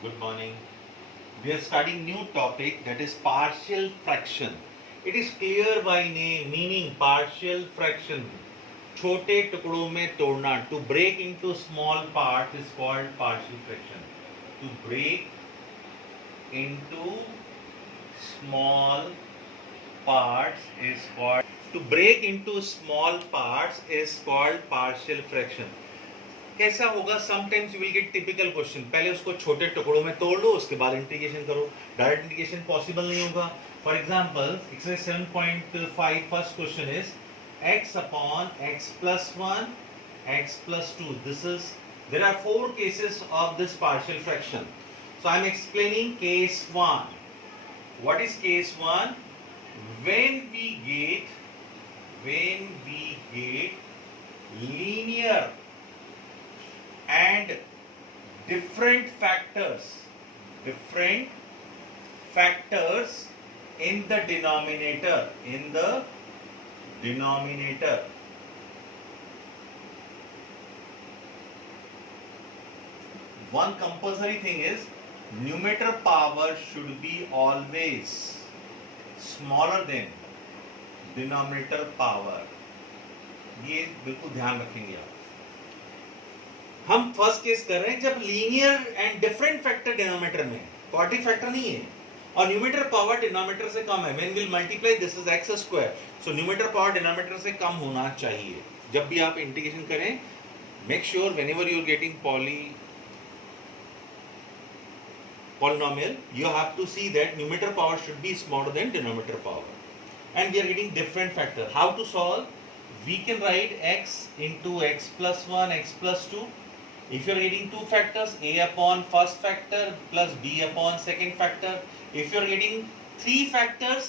Good morning. We are studying new topic, that is partial fraction. It is clear by name, meaning partial fraction. छोटे टुकड़ों में तोड़ना. To break into small parts is called partial fraction. To break into small parts is called partial fraction. कैसा होगा? Sometimes you will get typical question, पहले उसको छोटे टुकड़ों में तोड़ लो, उसके बाद इंटीग्रेशन करो. डायरेक्ट इंटीग्रेशन पॉसिबल नहीं होगा. For example exercise 7.5 first question is x upon x plus 1 x plus 2. There are 4 cases of this partial fraction. So I am explaining case 1. What is case 1? When we get linear and different factors in the denominator. One compulsory thing is numerator power should be always smaller than denominator power. ये बिल्कुल ध्यान रखेंगे आप. हम first case कर रहे हैं जब linear and different factor denominator में, क्वाड्रेटिक फैक्टर नहीं है, और न्यूमरेटर पावर डिनोमिनेटर से कम है. When will multiply this is x square, so numerator power denominator से कम होना चाहिए. जब भी आप इंटीग्रेशन करें, make sure whenever you are getting polynomial, you have to see that numerator power should be smaller than denominator power. And we are getting different factor. How to solve? We can write x into x plus 1 x plus 2. If you are getting two factors, a upon first factor plus b upon second factor. If you are getting three factors,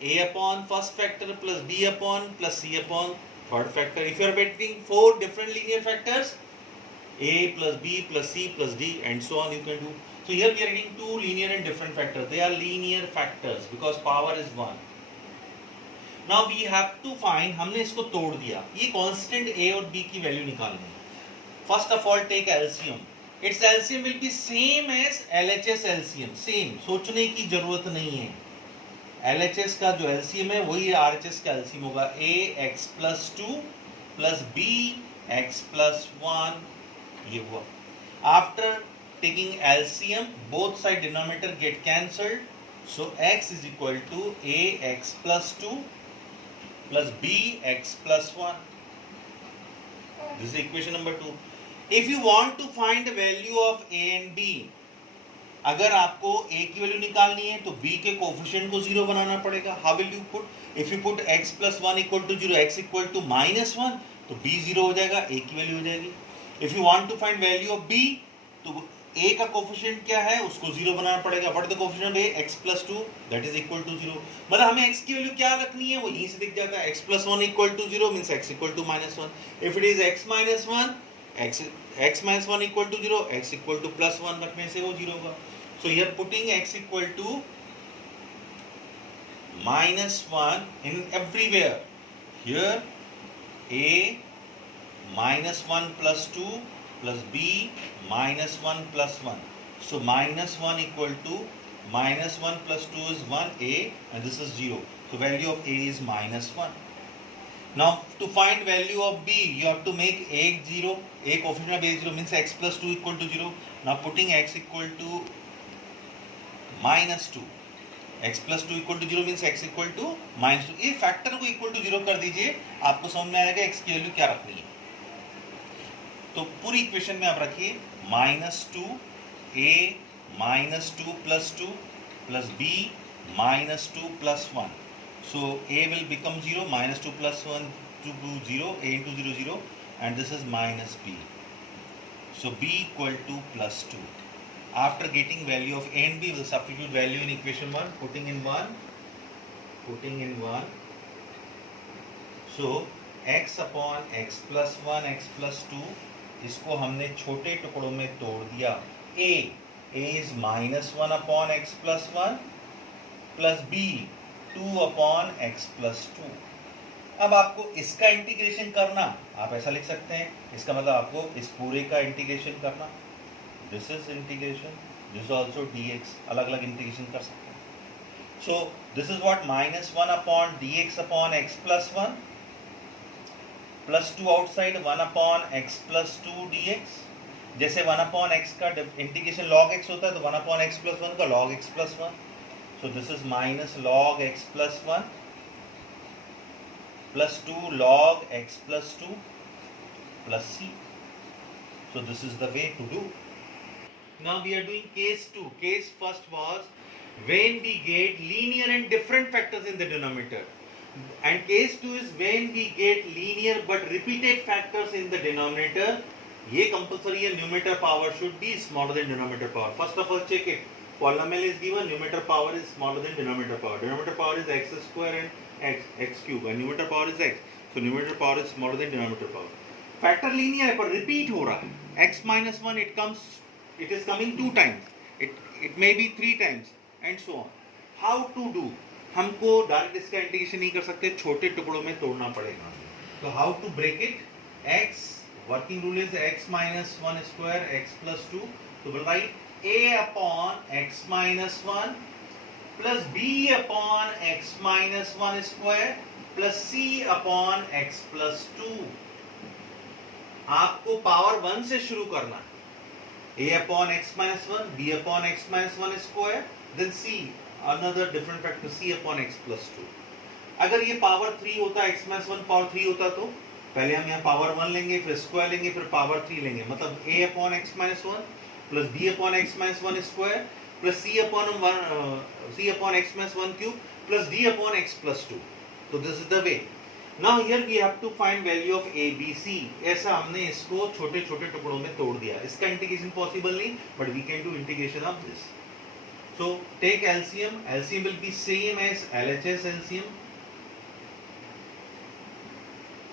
a upon first factor plus b upon plus c upon third factor. If you are getting 4 different linear factors, a plus b plus c plus d and so on you can do. So here we are getting 2 linear and different factors. They are linear factors because power is 1. Now we have to find, हमने इसको तोड़ दिया, ये constant a और b की value निकालनी है. First of all take LCM. Its LCM will be same as LHS LCM. Same. सोचने की जरूरत नहीं है. LHS का जो LCM है वही RHS का LCM होगा. a x plus 2 plus b x plus 1. ये हुआ. After taking LCM, both side denominator get cancelled. So x is equal to a x plus 2 plus b x plus 1. This is equation number 2. If you want to find the value of a and b, अगर आपको a की value निकालनी है तो b के coefficient को 0 बनाना पड़ेगा. How will you put? If you put x plus 1 equal to 0, x equal to minus 1, तो b 0 हो जाएगा, a की वैल्यू हो जाएगी. If you want to find value of b, तो a का कोफिशिएंट क्या है उसको 0 बनाना पड़ेगा. What is the coefficient of a? x plus 2 that is equal to 0. मतलब हमें x की वैल्यू क्या रखनी है वो यहीं से दिख जाता है. x plus 1 equal to 0 means x equal to minus 1. If it is x minus 1, x minus 1 equal to 0, x equal to plus 1 रखने से वो 0 होगा. So here putting x equal to minus 1 in everywhere. Here a minus 1 plus 2 plus b minus 1 plus 1. So minus 1 equal to minus 1 plus 2 is 1a and this is 0. So value of a is minus 1. Now to find value of b, you have to make a 0. A coefficient of a 0 means x plus 2 equal to 0. Now putting x equal to minus 2. x plus 2 equal to 0 means x equal to minus 2. ये factor को equal to 0 कर दीजिए, आपको समझ में आएगा x की value क्या रखनी है. तो पूरी इक्वेशन में आप रखिए minus 2 a minus 2 plus 2 plus b minus 2 plus 1. So a will become 0, minus 2 plus 1 to 0, a into 0 0, and this is minus b. So b equal to plus 2. After getting value of a and b, we will substitute value in equation 1, putting in 1. So x upon x plus 1 x plus 2, इसको हमने छोटे टुकड़ों में तोड़ दिया. a is minus 1 upon x plus 1 plus b 2 upon x plus 2. अब आपको इसका इंटीग्रेशन करना, आप ऐसा लिख सकते हैं, इसका मतलब आपको इस पूरे का इंटीग्रेशन करना. This is integration, this also dx, अलग अलग इंटीग्रेशन कर सकते हैं. So this is what -1 upon dx upon x plus 1 plus 2 outside 1 upon x plus 2 dx. जैसे 1 अपॉन एक्स का इंटीग्रेशन log x होता है तो 1 अपॉन एक्स प्लस 1 का log x plus 1. So this is minus log x plus 1 plus 2 log x plus 2 plus c. So this is the way to do. Now we are doing case 2. Case first was when we get linear and different factors in the denominator. And case 2 is when we get linear but repeated factors in the denominator. ये compulsory है, numerator power should be smaller than denominator power. First of all check it. Polynomial is given, numerator power is smaller than denominator power. Denominator power is x square and x cube and numerator power is x. So numerator power is smaller than denominator power. Factor linear है पर repeat हो रहा है. x minus 1 it is coming 2 times. It may be 3 times and so on. How to do? हमको direct इसका integration नहीं कर सकते, छोटे टुकड़ों में तोड़ना पड़ेगा. तो how to break it? x working rule is x minus 1 square x plus 2. So we'll write a upon x minus 1 plus b upon x minus 1 square plus c upon x plus 2. आपको power 1 से शुरू करना है. a upon x minus 1, b upon x minus 1 square, then c, another different factor c upon x plus 2. अगर ये power 3 होता, x minus 1 power 3 होता तो पहले हम यहाँ पावर 1 लेंगे, फिर स्क्वायर लेंगे, फिर पावर 3 लेंगे. मतलब a upon x minus 1 plus b upon x minus 1 square plus c upon x minus 1 cube plus d upon x plus 2. So this is the way. Now here we have to find value of a, b, c. ऐसा हमने इसको छोटे छोटे टुकड़ों में तोड़ दिया. इसका इंटीग्रेशन पॉसिबल नहीं, but we can do integration of this. So take LCM. LCM will be same as LHS LCM.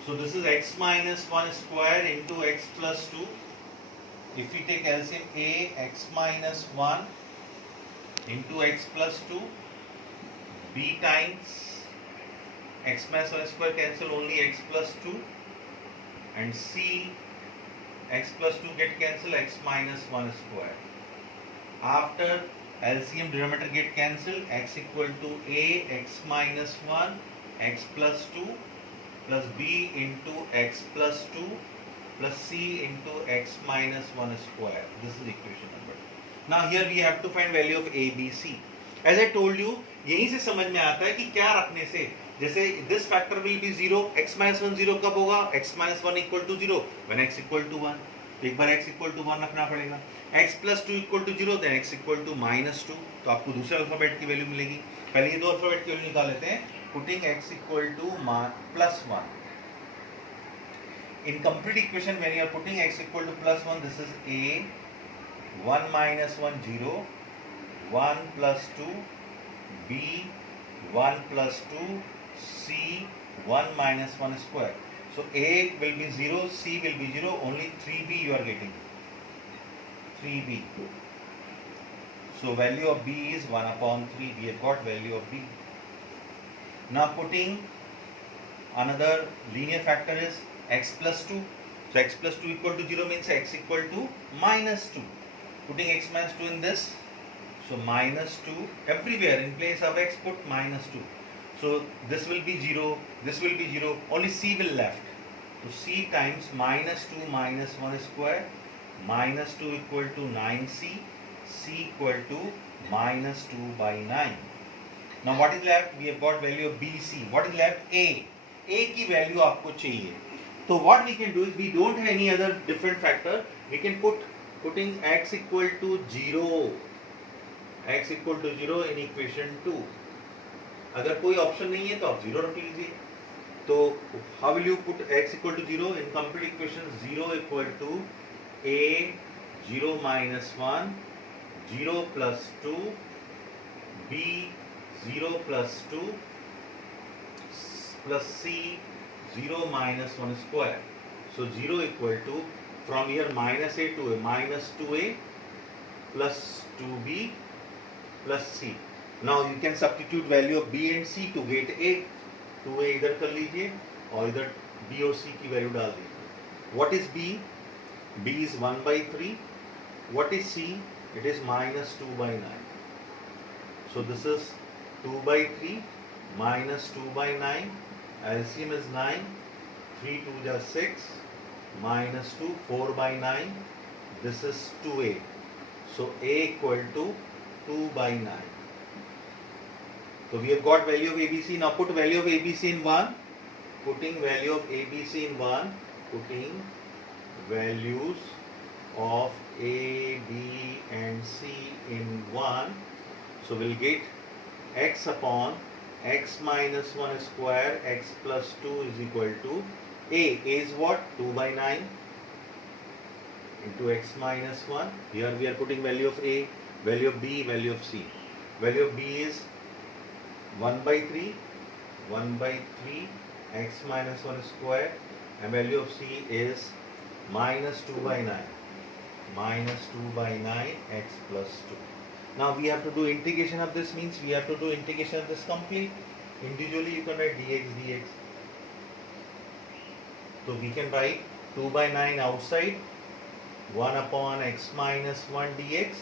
So this is x minus 1 square into x plus 2. If we take LCM, a x minus 1 into x plus 2, b times x minus 1 square cancel, only x plus 2, and c x plus 2 get cancel, x minus 1 square. After LCM denominator get cancel, x equal to a x minus 1 x plus 2 plus b into x plus 2 plus c into x minus 1 square. This is equation number 2. Now here we have to find value of a, b, c. As I told you, यहीं से समझ में आता है कि क्या रखने से. जैसे this factor will be 0, x minus 1 0 कब होगा? x minus 1 equal to 0 when x equal to 1. तो एक बार x equal to 1 रखना पड़ेगा. x plus 2 equal to 0, then x equal to minus 2. तो आपको दूसरे अल्फाबेट की वैल्यू मिलेगी. पहले ये दो अल्फाबेट की वैल्यू निकाल लेते हैं. Putting x equal to plus 1. In complete equation, when you are putting x equal to plus 1, this is a, 1 minus 1 0, 1 plus 2, b, 1 plus 2, c, 1 minus 1 square. So a will be 0, c will be 0, only 3b you are getting. 3b. So value of b is 1 upon 3. We have got value of b. Now putting another linear factor is x plus 2. So x plus 2 equal to 0 means x equal to minus 2. Putting x minus 2 in this. So minus 2 everywhere in place of x put minus 2. So this will be 0, this will be 0, only c will left. So c times minus 2 minus 1 square, minus 2 equal to 9c, c equal to minus 2 by 9. Now what is left? We have got value of bc. What is left? A. A की value आपको चाहिए. So what we can do is we don't have any other different factor. We can putting x equal to 0. X equal to 0 in equation 2. अगर कोई option नहीं है तो आप 0 रख लीजिए. तो how will you put x equal to 0 in complete equation? 0 equal to a 0 minus 1, 0 plus 2, b 0 plus 2 plus c 0 minus 1 square. So 0 equal to, from here minus a to a, minus 2a plus 2b plus c. Now you can substitute value of b and c to get a. 2a इधर कर लीजिए और इधर b और c की value डाल दीजिए. What is b? b is 1 by 3. What is c? it is minus 2 by 9. So this is 2 by 3 minus 2 by 9. LCM is 9. 3 2 are 6. Minus 2, 4 by 9. This is 2a. So a equal to 2 by 9. So we have got value of ABC. Now put value of ABC in 1. Putting value of ABC in 1. Putting values of A, B and C in 1. So we'll get x upon x minus 1 square x plus 2 is equal to A. A is what? 2 by 9 into x minus 1. Here we are putting value of A, value of B, value of C. Value of B is 1 by 3, 1 by 3 x minus 1 square, and value of C is minus 2 by 9, minus 2 by 9 x plus 2. Now we have to do integration of this, means we have to do integration of this complete. Individually you can write dx. So we can write 2 by 9 outside, 1 upon x minus 1 dx,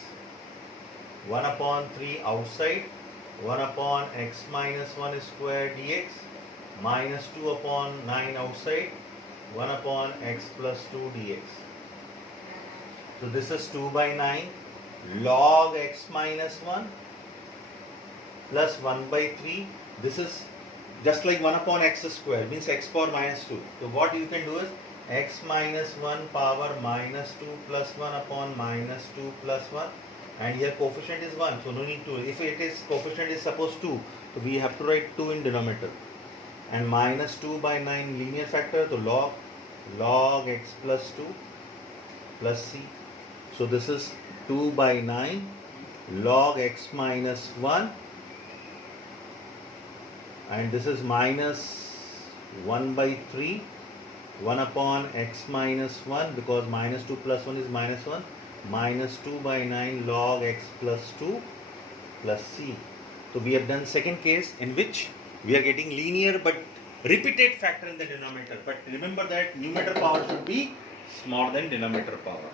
1 upon 3 outside, 1 upon x minus 1 square dx, minus 2 upon 9 outside, 1 upon x plus 2 dx. So this is 2 by 9 log x minus 1 plus 1 by 3. This is just like 1 upon x square, means x power minus 2. So what you can do is x minus 1 power minus 2 plus 1 upon minus 2 plus 1, and here coefficient is 1, so no need to. If it is coefficient is suppose 2, so we have to write 2 in denominator, and minus 2 by 9 linear factor, so log x plus 2 plus c. So this is 2 by 9 log x minus 1, and this is minus 1 by 3, 1 upon x minus 1, because minus 2 plus 1 is minus 1, minus 2 by 9 log x plus 2 plus c. So we have done second case in which we are getting linear but repeated factor in the denominator. But remember that numerator power should be smaller than denominator power.